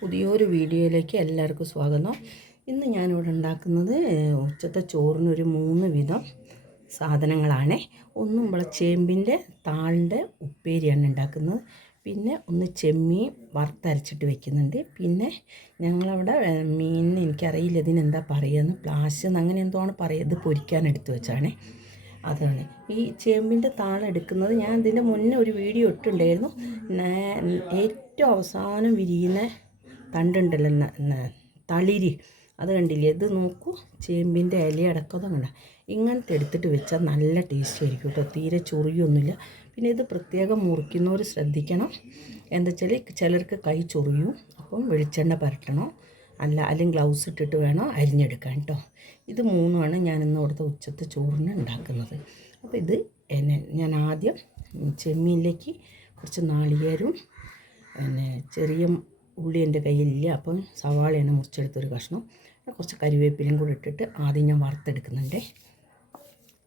പുതിയൊരു വീഡിയോയിലേക്ക് എല്ലാവർക്കും സ്വാഗതം. ഇന്ന് ഞാനിവിടെ ഉണ്ടാക്കുന്നത് ഉച്ചത്തെ ചോറിനൊരു 3 വിധം സാധനങ്ങളാണ്. ഒന്നും നമ്മളെ ചേമ്പിൻ്റെ താളിൻ്റെ ഉപ്പേരിയാണ് ഉണ്ടാക്കുന്നത്. പിന്നെ ഒന്ന് ചെമ്മീൻ വറുത്തരച്ചിട്ട് വെക്കുന്നുണ്ട്. പിന്നെ ഞങ്ങളവിടെ മീനിന് എനിക്കറിയില്ല ഇതിനെന്താ പറയുന്നത്, പ്ലാസ് അങ്ങനെ എന്തോ ആണ് പറയുക. ഇത് പൊരിക്കാൻ എടുത്തു വെച്ചാണ്. അതാണ് ഈ ചേമ്പിൻ്റെ താളെടുക്കുന്നത്. ഞാൻ ഇതിൻ്റെ മുന്നേ ഒരു വീഡിയോ ഇട്ടുണ്ടായിരുന്നു. ഏറ്റവും അവസാനം വിരിയുന്ന തണ്ടുണ്ടല്ലോ, തളിരി, അത് കണ്ടില്ലേ? ഇത് നോക്കൂ, ചേമ്പിൻ്റെ ഇല അടക്കതും കണ്ട. ഇങ്ങനത്തെ എടുത്തിട്ട് വെച്ചാൽ നല്ല ടേസ്റ്റ് ആയിരിക്കും കേട്ടോ. തീരെ ചൊറിയൊന്നുമില്ല. പിന്നെ ഇത് പ്രത്യേകം മുറിക്കുന്നവർ ശ്രദ്ധിക്കണം. എന്താ വെച്ചാൽ ചിലർക്ക് കൈ ചൊറിയും. അപ്പം വെളിച്ചെണ്ണ പരട്ടണം, അല്ലെങ്കിൽ ഗ്ലൗസ് ഇട്ടിട്ട് വേണം അരിഞ്ഞെടുക്കാൻ കേട്ടോ. ഇത് മൂന്നുമാണ് ഞാനിന്ന് ഇവിടുത്തെ ഉച്ചത്തെ ചോറിന് ഉണ്ടാക്കുന്നത്. അപ്പോൾ ഇത് ഞാൻ ആദ്യം ചെമ്മീനിലേക്ക് കുറച്ച് നാളികേരവും ചെറിയ ഉള്ളി എൻ്റെ കയ്യിലില്ല, അപ്പം സവാളയാണ് മുറിച്ചെടുത്തൊരു കഷ്ണം, കുറച്ച് കരിവേപ്പിലയും കൂടെ ഇട്ടിട്ട് ആദ്യം ഞാൻ വറുത്തെടുക്കുന്നുണ്ട്.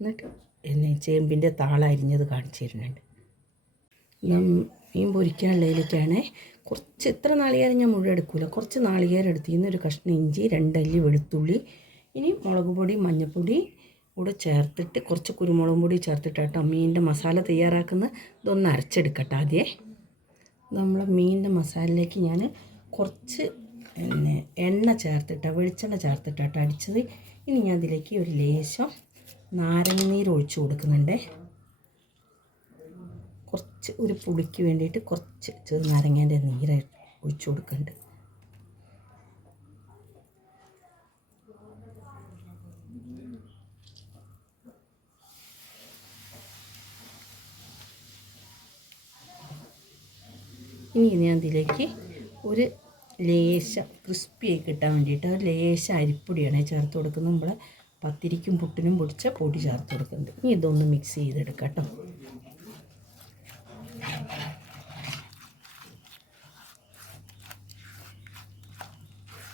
എന്നിട്ട് ചേമ്പിൻ്റെ താള അരിഞ്ഞത് കാണിച്ചു തരുന്നുണ്ട്. മീൻ പൊരിക്കാനുള്ളതിലേക്കാണ് കുറച്ച്, ഇത്ര നാളികേരം ഞാൻ മുഴുവൻ എടുക്കില്ല, കുറച്ച് നാളികേരം എടുത്തിന്ന് ഒരു കഷ്ണം ഇഞ്ചി, 2 അല്ലി വെളുത്തുള്ളി, ഇനി മുളക് പൊടി മഞ്ഞൾപ്പൊടി കൂടെ ചേർത്തിട്ട് കുറച്ച് കുരുമുളക് പൊടി ചേർത്തിട്ടാട്ടോ മീനിൻ്റെ മസാല തയ്യാറാക്കുന്നത്. ഇതൊന്ന് അരച്ചെടുക്കട്ടെ ആദ്യമേ. നമ്മളെ മീനിൻ്റെ മസാലയിലേക്ക് ഞാൻ കുറച്ച് എണ്ണ വെളിച്ചെണ്ണ ചേർത്തിട്ടാട്ടോ അടിച്ചത്. ഇനി ഞാൻ അതിലേക്ക് ഒരു ലേശം നാരങ്ങനീര് ഒഴിച്ചു കൊടുക്കുന്നുണ്ട്. കുറച്ച് ഒരു പുളിക്ക് വേണ്ടിയിട്ട് കുറച്ച് ചെറുനാരങ്ങേൻ്റെ നീര് ഒഴിച്ചു കൊടുക്കുന്നുണ്ട്. ഇനി ഞാൻ ഇതിലേക്ക് ഒരു ലേശം ക്രിസ്പിയായി കിട്ടാൻ വേണ്ടിയിട്ട് ഒരു ലേശം അരിപ്പൊടിയാണ് ചേർത്ത് കൊടുക്കുന്നത്. നമ്മൾ പത്തിരിക്കും പുട്ടിനും പൊടിച്ച പൊടി ചേർത്ത് കൊടുക്കുന്നുണ്ട്. ഇനി ഇതൊന്ന് മിക്സ് ചെയ്തെടുക്കാം കേട്ടോ.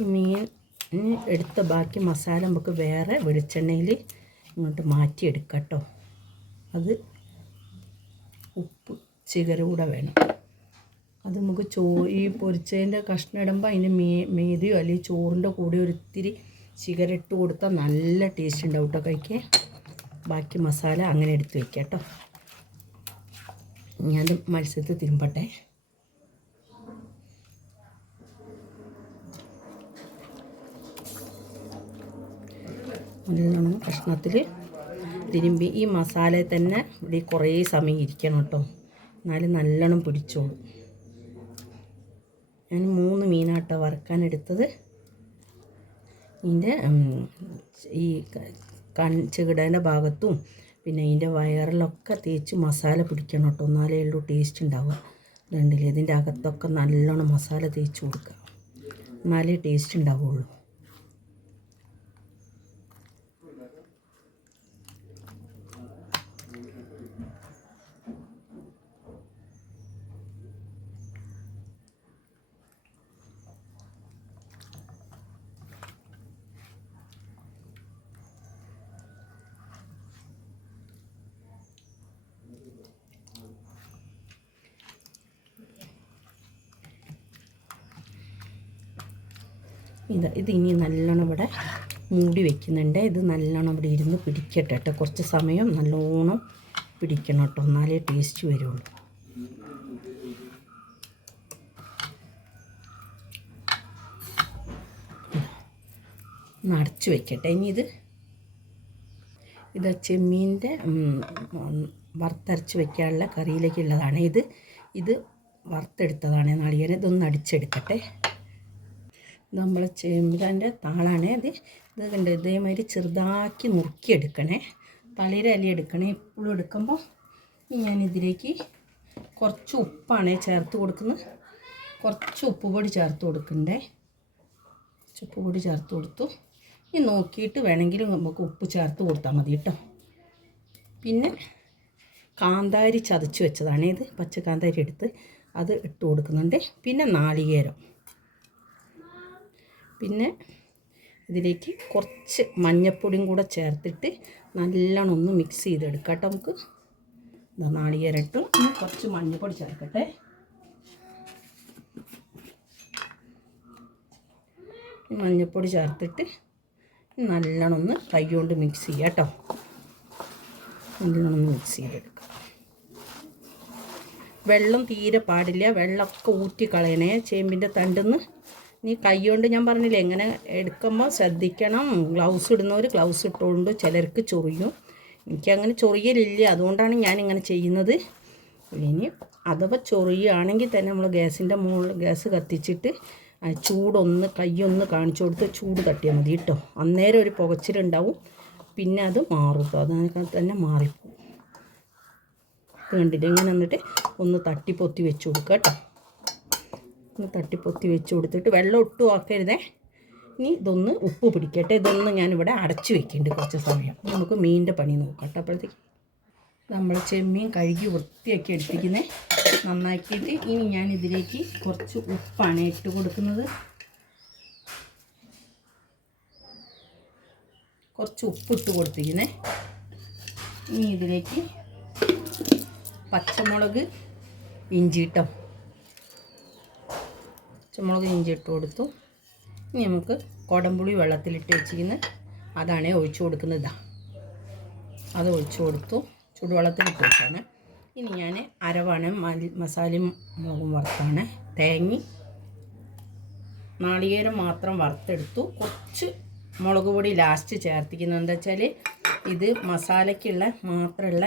ഈ മീൻ എടുത്ത ബാക്കി മസാല നമുക്ക് വേറെ വെളിച്ചെണ്ണയിൽ ഇങ്ങോട്ട് മാറ്റിയെടുക്കാം കേട്ടോ. അത് ഉപ്പ് ചികരം കൂടെ വേണം. അത് നമുക്ക് ഈ പൊരിച്ചതിൻ്റെ കഷ്ണം ഇടുമ്പോൾ അതിൻ്റെ മേതിയോ അല്ലെങ്കിൽ ചോറിൻ്റെ കൂടെ ഒരിത്തിരി ചികരട്ട് കൊടുത്താൽ നല്ല ടേസ്റ്റ് ഉണ്ടാവും കേട്ടോ കഴിക്കാൻ. ബാക്കി മസാല അങ്ങനെ എടുത്ത് വയ്ക്കാം കേട്ടോ. ഞാൻ മത്സ്യത്തിൽ തിരുമ്പട്ടെ. നല്ലോണം കഷ്ണത്തിൽ തിരുമ്പി ഈ മസാലയിൽ തന്നെ ഇവിടെ കുറേ സമയം ഇരിക്കണം കേട്ടോ, എന്നാലും നല്ലോണം പിടിച്ചോളും. ഞാൻ 3 മീനാട്ടോ വറുക്കാനെടുത്തത്. ഇതിൻ്റെ ഈ ചെകിടേൻ്റെ ഭാഗത്തും പിന്നെ ഇതിൻ്റെ വയറിലൊക്കെ തേച്ച് മസാല പിടിക്കണം കേട്ടോ, എന്നാലേ ഉള്ളൂ ടേസ്റ്റ് ഉണ്ടാവുക. രണ്ടില്ലേ, ഇതിൻ്റെ അകത്തൊക്കെ നല്ലോണം മസാല തേച്ച് കൊടുക്കുക, എന്നാലേ ടേസ്റ്റ് ഉണ്ടാവുള്ളൂ. ഇത് ഇനി നല്ലോണം ഇവിടെ മൂടി വയ്ക്കുന്നുണ്ട്. ഇത് നല്ലോണം ഇവിടെ ഇരുന്ന് പിടിക്കട്ടെ കേട്ടോ. കുറച്ച് സമയം നല്ലോണം പിടിക്കണം കേട്ടോ, എന്നാലേ ടേസ്റ്റ് വരുള്ളൂ. ഒന്ന് അടച്ചു വയ്ക്കട്ടെ. ഇനി ഇത് ചെമ്മീൻ്റെ വറുത്തരച്ച് വയ്ക്കാനുള്ള കറിയിലേക്കുള്ളതാണ്. ഇത് വറുത്തെടുത്തതാണ് നാളികേരം. ഇതൊന്ന് അടിച്ചെടുക്കട്ടെ. നമ്മളെ ചേമ്പിൻ്റെ താളാണ്. ഇത് കണ്ട് ഇതേമാതിരി ചെറുതാക്കി നുറുക്കിയെടുക്കണേ. തളിര അലി എടുക്കണേ എപ്പോഴും എടുക്കുമ്പോൾ. ഞാനിതിലേക്ക് കുറച്ച് ഉപ്പാണ് ചേർത്ത് കൊടുക്കുന്നത്. കുറച്ച് ഉപ്പ് പൊടി ചേർത്ത് കൊടുക്കണ്ടേ. ഉപ്പ് പൊടി ചേർത്ത് കൊടുത്തു. ഇനി നോക്കിയിട്ട് വേണമെങ്കിലും നമുക്ക് ഉപ്പ് ചേർത്ത് കൊടുത്താൽ മതി കേട്ടോ. പിന്നെ കാന്താരി ചതച്ച് വെച്ചതാണ്. ഇത് പച്ച കാന്താരി എടുത്ത് അത് ഇട്ട് കൊടുക്കുന്നുണ്ട്. പിന്നെ നാളികേരം, പിന്നെ ഇതിലേക്ക് കുറച്ച് മഞ്ഞൾപ്പൊടിയും കൂടെ ചേർത്തിട്ട് നല്ലോണം ഒന്ന് മിക്സ് ചെയ്തെടുക്കാം കേട്ടോ. നമുക്ക് നാളികേരം ഇട്ട് കുറച്ച് മഞ്ഞൾപ്പൊടി ചേർക്കട്ടെ. മഞ്ഞൾപ്പൊടി ചേർത്തിട്ട് നല്ലോണം ഒന്ന് കൈ കൊണ്ട് മിക്സ് ചെയ്യുക കേട്ടോ. നല്ലോണം മിക്സ് ചെയ്തെടുക്കുക. വെള്ളം തീരെ പാടില്ല, വെള്ളമൊക്കെ ഊറ്റിക്കളയണേ ചേമ്പിൻ്റെ തണ്ടിന്ന്. നീ കൈ കൊണ്ട് ഞാൻ പറഞ്ഞില്ലേ എങ്ങനെ എടുക്കുമ്പോൾ ശ്രദ്ധിക്കണം. ഗ്ലൗസ് ഇടുന്നവർ ഗ്ലൗസ് ഇട്ടുകൊണ്ട് ചിലർക്ക് ചൊറിയും. എനിക്കങ്ങനെ ചൊറിയലില്ല, അതുകൊണ്ടാണ് ഞാനിങ്ങനെ ചെയ്യുന്നത്. ഇനി അഥവാ ചൊറിയുകയാണെങ്കിൽ തന്നെ നമ്മൾ ഗ്യാസിൻ്റെ മുകളിൽ ഗ്യാസ് കത്തിച്ചിട്ട് ചൂടൊന്ന് കൈയൊന്ന് കാണിച്ചു കൊടുത്ത് ചൂട് തട്ടിയാൽ മതി കേട്ടോ. അന്നേരം ഒരു പുകച്ചിലുണ്ടാവും, പിന്നെ അത് മാറും കേട്ടോ. അതിനൊക്കെ തന്നെ മാറിപ്പോവും. കണ്ടിട്ട് ഇങ്ങനെ എന്നിട്ട് ഒന്ന് തട്ടിപ്പൊത്തി വെച്ച് കൊടുക്കുക കേട്ടോ. ഒന്ന് തട്ടിപ്പൊത്തി വെച്ച് കൊടുത്തിട്ട് വെള്ളം ഒട്ടും ആക്കരുതേ. ഇനി ഇതൊന്ന് ഉപ്പ് പിടിക്കട്ടെ. ഇതൊന്ന് ഞാനിവിടെ അടച്ച് വെക്കുന്നുണ്ട് കുറച്ച് സമയം. നമുക്ക് മീനിൻ്റെ പണി നോക്കാം കേട്ടോ. അപ്പോഴത്തേക്ക് നമ്മൾ ചെമ്മീൻ കഴുകി വൃത്തിയാക്കി എടുപ്പിക്കുന്നത് നന്നാക്കിയിട്ട് ഇനി ഞാൻ ഇതിലേക്ക് കുറച്ച് ഉപ്പാണ് ഇട്ട് കൊടുക്കുന്നത്. കുറച്ച് ഉപ്പിട്ട് കൊടുത്തിരിക്കുന്നത്. ഇനി ഇതിലേക്ക് പച്ചമുളക് ഇഞ്ചി ഇട്ടോ. പച്ചമുളക് ഇഞ്ചി ഇട്ട് കൊടുത്തു. ഇനി നമുക്ക് കുടംപുളി വെള്ളത്തിലിട്ട് വെച്ചിരിക്കുന്നത് അതാണ് ഒഴിച്ചു കൊടുക്കുന്നത്. അത് ഒഴിച്ചു കൊടുത്തു. ചൂടുവെള്ളത്തിലിട്ട് വെച്ചാണ്. ഇനി ഞാൻ അരവാണ് മസാലയും മുളകും വറുത്താണ്. തേങ്ങ നാളികേരം മാത്രം വറുത്തെടുത്തു. കുറച്ച് മുളക് പൊടി ലാസ്റ്റ് ചേർത്തിക്കുന്നത് എന്താ വെച്ചാൽ ഇത് മസാലയ്ക്കുള്ള മാത്രമുള്ള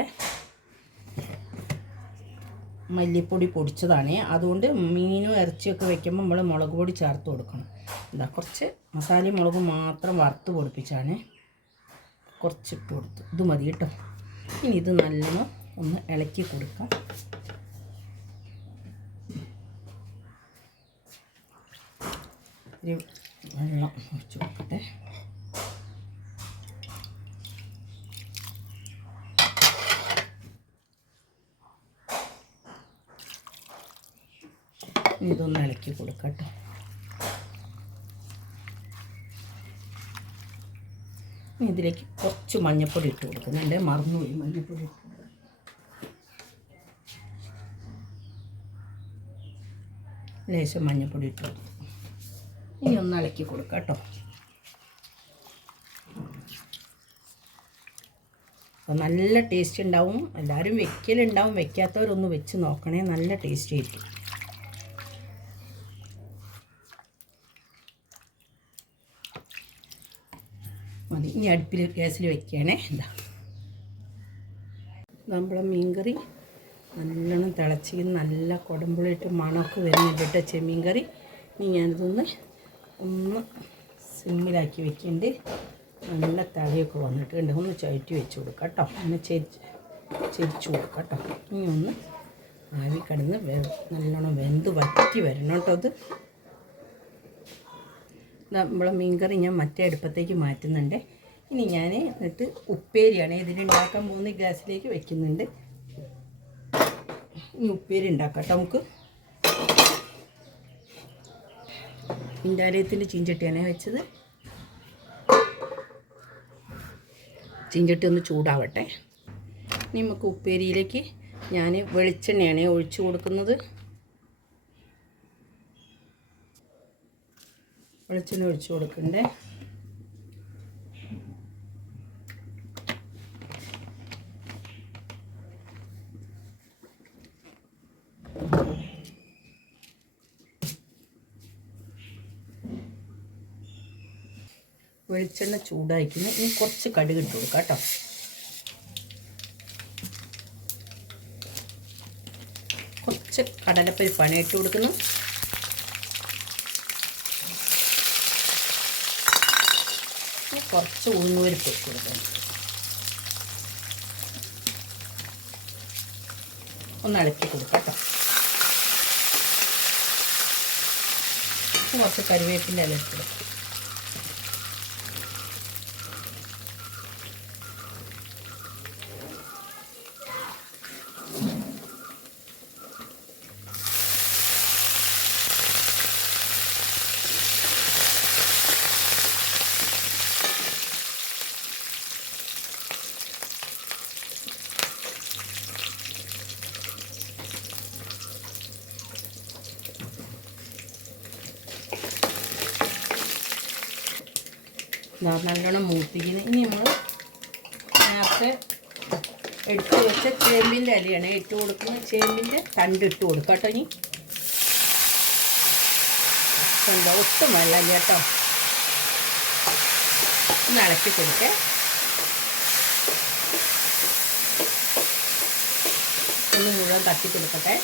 മല്ലിപ്പൊടി പൊടിച്ചതാണ്. അതുകൊണ്ട് മീനും ഇറച്ചിയൊക്കെ വെക്കുമ്പോൾ നമ്മൾ മുളക് പൊടി ചേർത്ത് കൊടുക്കണം. എന്താ കുറച്ച് മസാലയും മുളകും മാത്രം വറുത്ത് പൊടിപ്പിച്ചാണ്. കുറച്ചിട്ട് കൊടുത്തു. ഇത് മതി കേട്ടോ. ഇനി ഇത് നല്ലോണം ഒന്ന് ഇളക്കി കൊടുക്കാം. ഒരു വെള്ളം ഒഴിച്ച് കൊടുക്കട്ടെ. ഇതൊന്ന് ഇളക്കി കൊടുക്കാം കേട്ടോ. ഇതിലേക്ക് കുറച്ച് മഞ്ഞൾപ്പൊടി ഇട്ട് കൊടുക്കുന്നുണ്ട്. മറന്നുപോയി മഞ്ഞൾപ്പൊടി ഇട്ട്. ലേശം മഞ്ഞൾപ്പൊടി ഇട്ട് കൊടുത്തു. ഇനി ഒന്ന് ഇളക്കി കൊടുക്കാം കേട്ടോ. അപ്പോൾ നല്ല ടേസ്റ്റ് ഉണ്ടാവും. എല്ലാവരും വെക്കലുണ്ടാവും, വെക്കാത്തവരൊന്ന് വെച്ച് നോക്കണേ. നല്ല ടേസ്റ്റ് ആയിരിക്കും. മതി. ഇനി അടുപ്പിൽ ഗ്യാസിൽ വെക്കുകയാണേ. എന്താ നമ്മളെ മീൻകറി നല്ലോണം തിളച്ച് നല്ല കുടമ്പുളിയിട്ട് മണമൊക്കെ വരുന്നുണ്ട് ചെമ്മീൻ കറി. ഇനി ഞാനിതൊന്ന് സിമ്മിലാക്കി വെക്കുന്നുണ്ട്. നല്ല തലയൊക്കെ വന്നിട്ടുണ്ട്. ഒന്ന് ചുഴറ്റി വെച്ച് കൊടുക്കാം കേട്ടോ. ഒന്ന് ചെരിച്ച് കൊടുക്കാം കേട്ടോ. ഇനി ഒന്ന് ആവി കിടന്ന് നല്ലോണം വെന്ത് വറ്റി വരണം കേട്ടോ. അത് നമ്മളെ മീൻകറി ഞാൻ മറ്റേ അടുപ്പത്തേക്ക് മാറ്റുന്നുണ്ട്. ഇനി ഞാൻ എന്നിട്ട് ഉപ്പേരിയാണ് ഇതിലുണ്ടാക്കാൻ പോകുന്ന ഗ്യാസിലേക്ക് വെക്കുന്നുണ്ട്. ഇനി ഉപ്പേരി ഉണ്ടാക്കാം കേട്ടോ. നമുക്ക് പിണ്ടാലയത്തിൻ്റെ ചീഞ്ചട്ടിയാണ് വെച്ചത്. ചീഞ്ചട്ടി ഒന്ന് ചൂടാവട്ടെ. ഇനി നമുക്ക് ഉപ്പേരിയിലേക്ക് ഞാൻ വെളിച്ചെണ്ണയാണ് ഒഴിച്ചു കൊടുക്കുന്നത്. വെളിച്ചെണ്ണ ഒഴിച്ചു കൊടുക്കണ്ടേ. വെളിച്ചെണ്ണ ചൂടായിരിക്കുന്നു. ഇനി കുറച്ച് കടുക് ഇട്ട് കൊടുക്കാം കേട്ടോ. കുറച്ച് കടലപ്പരിപ്പാണ് ഇട്ട് കൊടുക്കുന്നു. കുറച്ച് ഉഴുന്നുപരിപ്പ് ഇട്ട് കൊടുക്കണം. ഒന്ന് ഇളക്കി കൊടുക്കാം കേട്ടോ. കുറച്ച് കറിവേപ്പിൻ്റെ ഇല ഇട്ട് കൊടുക്കും. നല്ലോണം മൂപ്പിക്കുന്നു. ഇനി നമ്മൾ നേരത്തെ എടുത്ത് വെച്ച ചേമ്പിൻ്റെ ഇലയാണ് ഇട്ട് കൊടുക്കുന്നത്. ചേമ്പിൻ്റെ തണ്ട് ഇട്ട് കൊടുക്കാം കേട്ടോ. ഇനി എന്താ ഒട്ടും വെള്ളം കേട്ടോ. ഒന്ന് ഇളക്കി കൊടുക്കേ. ഒന്ന് മുഴുവൻ തട്ടി കൊടുക്കട്ടെ.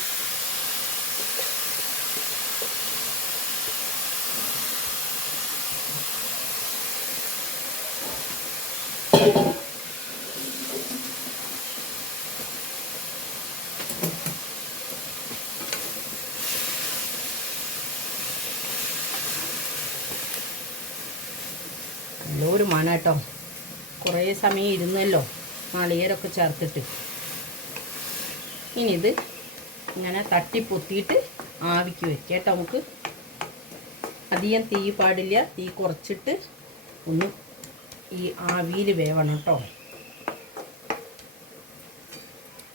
നല്ലൊരു മണം കേട്ടോ. കുറേ സമയം ഇരുന്നല്ലോ നാളികേരമൊക്കെ ചേർത്തിട്ട്. ഇനി ഇത് ഇങ്ങനെ തട്ടിപ്പൊത്തിയിട്ട് ആവിക്ക് വെക്കാം കേട്ടോ. നമുക്ക് അധികം തീ പാടില്ല, തീ കുറച്ചിട്ട് ഒന്ന് ഈ ആവിയിൽ വേവണം കേട്ടോ.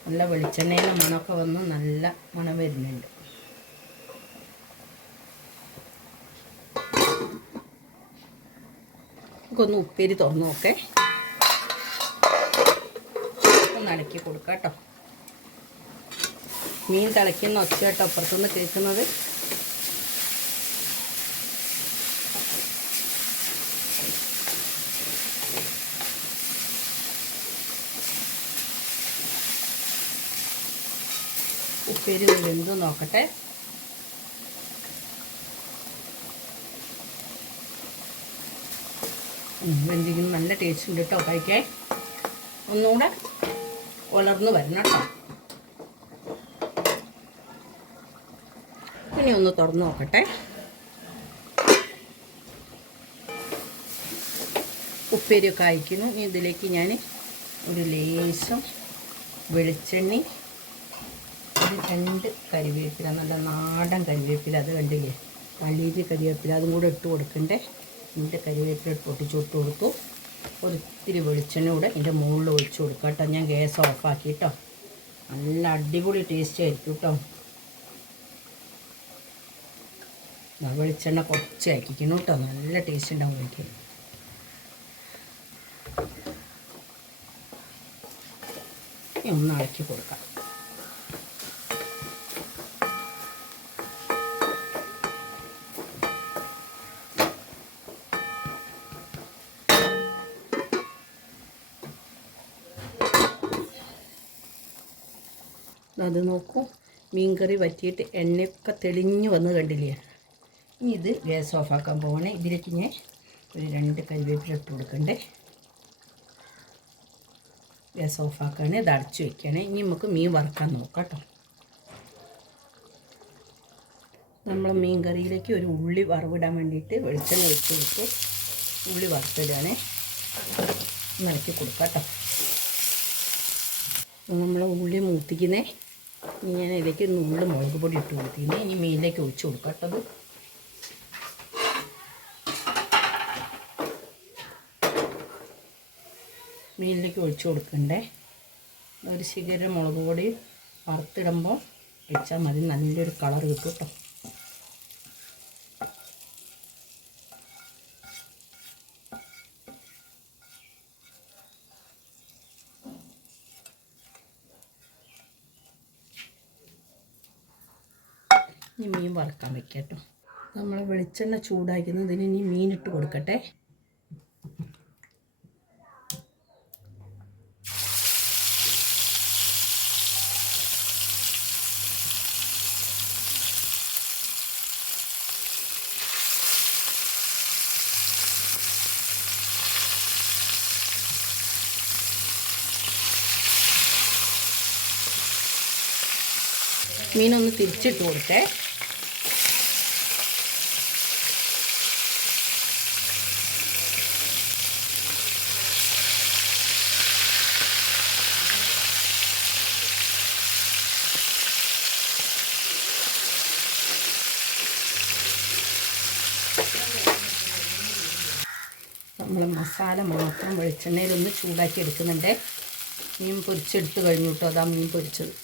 നല്ല വെളിച്ചെണ്ണയുടെ മണമൊക്കെ വന്ന് നല്ല മണം വരുന്നുണ്ട്. നമുക്കൊന്ന് ഉപ്പേരി തുറന്ന് നോക്കേ. ഒന്ന് ഇളക്കി കൊടുക്കാം കേട്ടോ. മീൻ തിളയ്ക്കുന്ന ഒച്ച കേട്ടോ അപ്പുറത്തുനിന്ന് കേൾക്കുന്നത്. ഉപ്പേരി വെന്ത് നോക്കട്ടെ. വെന്തിരിക്കുന്നു. നല്ല ടേസ്റ്റ് ഉണ്ട് കേട്ടോ കഴിക്കാൻ. ഒന്നുകൂടെ ഉലർന്ന് വരണം കേട്ടോ. ഇനി ഒന്ന് തുറന്ന് നോക്കട്ടെ. ഉപ്പേരിയൊക്കെ അയക്കുന്നു. ഇനി ഇതിലേക്ക് ഞാൻ ഒരു ലേശം വെളിച്ചെണ്ണ, ഒരു 2 കരിവേപ്പില, നല്ല നാടൻ കരിവേപ്പില, അത് കണ്ടില്ലേ, കള്ളീരി കരിവേപ്പില, അതും കൂടെ ഇട്ട് കൊടുക്കണ്ടേ. ഇതിൻ്റെ കരിവേപ്പില പൊട്ടിച്ച് ഇട്ട് കൊടുത്തു. ഒരിത്തിരി വെളിച്ചെണ്ണ കൂടെ ഇതിൻ്റെ മുകളിൽ ഒഴിച്ച് കൊടുക്കാം കേട്ടോ. ഞാൻ ഗ്യാസ് ഓഫാക്കി കേട്ടോ. നല്ല അടിപൊളി ടേസ്റ്റ് ആയിരിക്കും കേട്ടോ. വെളിച്ചെണ്ണ കുറച്ച് ആക്കിക്കണം കേട്ടോ. നല്ല ടേസ്റ്റ് ഉണ്ടാവും കഴിക്കാൻ. ഒന്ന് ഇളക്കി കൊടുക്കാം. അത് നോക്കൂ, മീൻകറി വറ്റിയിട്ട് എണ്ണയൊക്കെ തെളിഞ്ഞ് വന്ന് കണ്ടില്ലേ. ഇനി ഇത് ഗ്യാസ് ഓഫാക്കാൻ പോകണേ. ഇതിലേക്ക് ഞാൻ ഒരു 2 കരിവേപ്പില ഇട്ട് കൊടുക്കണ്ടേ. ഗ്യാസ് ഓഫാക്കുകയാണ്. ഇത് അടച്ച് വയ്ക്കുകയാണ്. ഇനി നമുക്ക് മീൻ വറുക്കാൻ നോക്കാം കേട്ടോ. നമ്മൾ മീൻ കറിയിലേക്ക് ഒരു ഉള്ളി വറവിടാൻ വേണ്ടിയിട്ട് വെളിച്ചെണ്ണ ഒഴിച്ച് കൊടുത്ത് ഉള്ളി വറുത്തിടുകയാണ്. ഇളക്കി കൊടുക്കാം കേട്ടോ. നമ്മൾ ഉള്ളി മൂത്തിക്കുന്നേ. ഇനി ഞാൻ ഇതിലേക്ക് നുള്ളി മുളക് പൊടി ഇട്ട് കൊടുത്തിരുന്നേ. ഇനി മീനിലേക്ക് ഒഴിച്ച് കൊടുക്കാം കേട്ടത്. മീനിലേക്ക് ഒഴിച്ച് കൊടുക്കണ്ടേ. ഒരു ശിഖര മുളക് പൊടി വറുത്തിടുമ്പോൾ വെച്ചാൽ മതി, നല്ലൊരു കളർ കിട്ടും കേട്ടോ. ഇനി മീൻ വറുക്കാൻ വെക്കാം കേട്ടോ. നമ്മൾ വെളിച്ചെണ്ണ ചൂടാക്കുന്നതിന് ഇനി മീനിട്ട് കൊടുക്കട്ടെ. മീനൊന്ന് തിരിച്ചിട്ട് കൊടുത്തേ. നമ്മൾ മസാല മാത്രം വെളിച്ചെണ്ണയിലൊന്ന് ചൂടാക്കി എടുക്കുന്നുണ്ട്. മീൻ പൊരിച്ചെടുത്ത് കഴിഞ്ഞു കേട്ടോ. അതാ മീൻ പൊരിച്ചത്.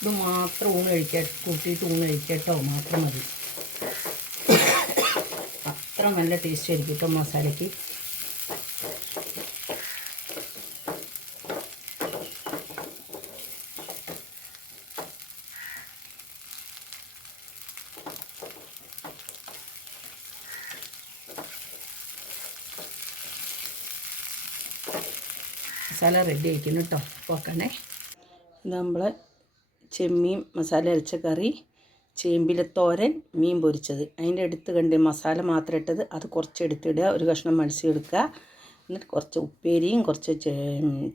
ഇത് മാത്രം ഊണ് കഴിക്കാം, കൂട്ടിയിട്ട് ഊണ് കഴിക്കാം കേട്ടോ. മാത്രം മതി. അത്ര നല്ല ടേസ്റ്റ് ആയിരിക്കും കേട്ടോ മസാലയ്ക്ക്. മസാല റെഡി ആയിരിക്കുന്നു കേട്ടോ. നോക്കണേ, ഇത് നമ്മൾ ചെമ്മീൻ മസാല അരച്ച കറി, ചേമ്പിലെ തോരൻ, മീൻ പൊരിച്ചത്. അതിൻ്റെ അടുത്ത് കണ്ട് മസാല മാത്രം ഇട്ടത്, അത് കുറച്ച് എടുത്തിടുക, ഒരു കഷ്ണം മത്സ്യം എടുക്കുക, എന്നിട്ട് കുറച്ച് ഉപ്പേരിയും കുറച്ച്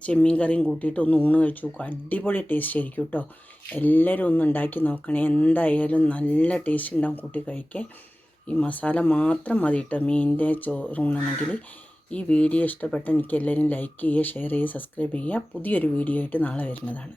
ചെമ്മീൻ കറിയും കൂട്ടിയിട്ട് ഒന്ന് ഊണ് കഴിച്ച് നോക്കുക. അടിപൊളി ടേസ്റ്റ് ആയിരിക്കും കേട്ടോ. എല്ലാവരും ഒന്ന് ഉണ്ടാക്കി നോക്കണേ, എന്തായാലും നല്ല ടേസ്റ്റ് ഉണ്ടാവും കൂട്ടി കഴിക്കാൻ. ഈ മസാല മാത്രം മതി കേട്ടോ മീനിൻ്റെ ചോറുണ്ണണമെങ്കിൽ. ഈ വീഡിയോ ഇഷ്ടപ്പെട്ട എനിക്ക് എല്ലാവരും ലൈക്ക് ചെയ്യുക, ഷെയർ ചെയ്യുക, സബ്സ്ക്രൈബ് ചെയ്യുക. പുതിയൊരു വീഡിയോ ആയിട്ട് നാളെ വരുന്നതാണ്.